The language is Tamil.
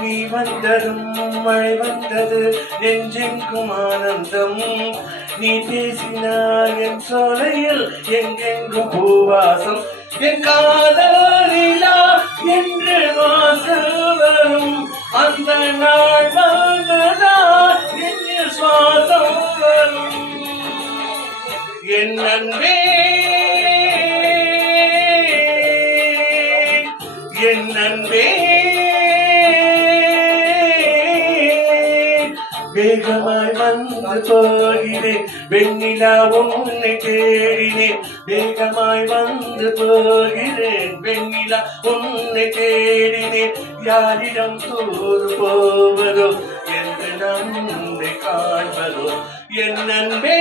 நீ வந்ததும் மழை வந்தது நெஞ்செங்கும் ஆனந்தம் நீ பேசினாய் என் சோலையில் எங்கெங்கும் பூவாசம் என் காதலிலா என்று வாசல் வரும் அந்த நாள் வந்ததா என்னில் சுவாசம் வரும் என் அன்பே என் அன்பே வேகமாய் வந்து போகிறேன் வெண்ணிலா உன்னை தேடினேன் வேகமாய் வந்து போகிறேன் வெண்ணிலா உன்னை தேடினேன் யாரிடம் தூது போவதோ என்று நான் உன்னை காண்பதோ என் அன்பே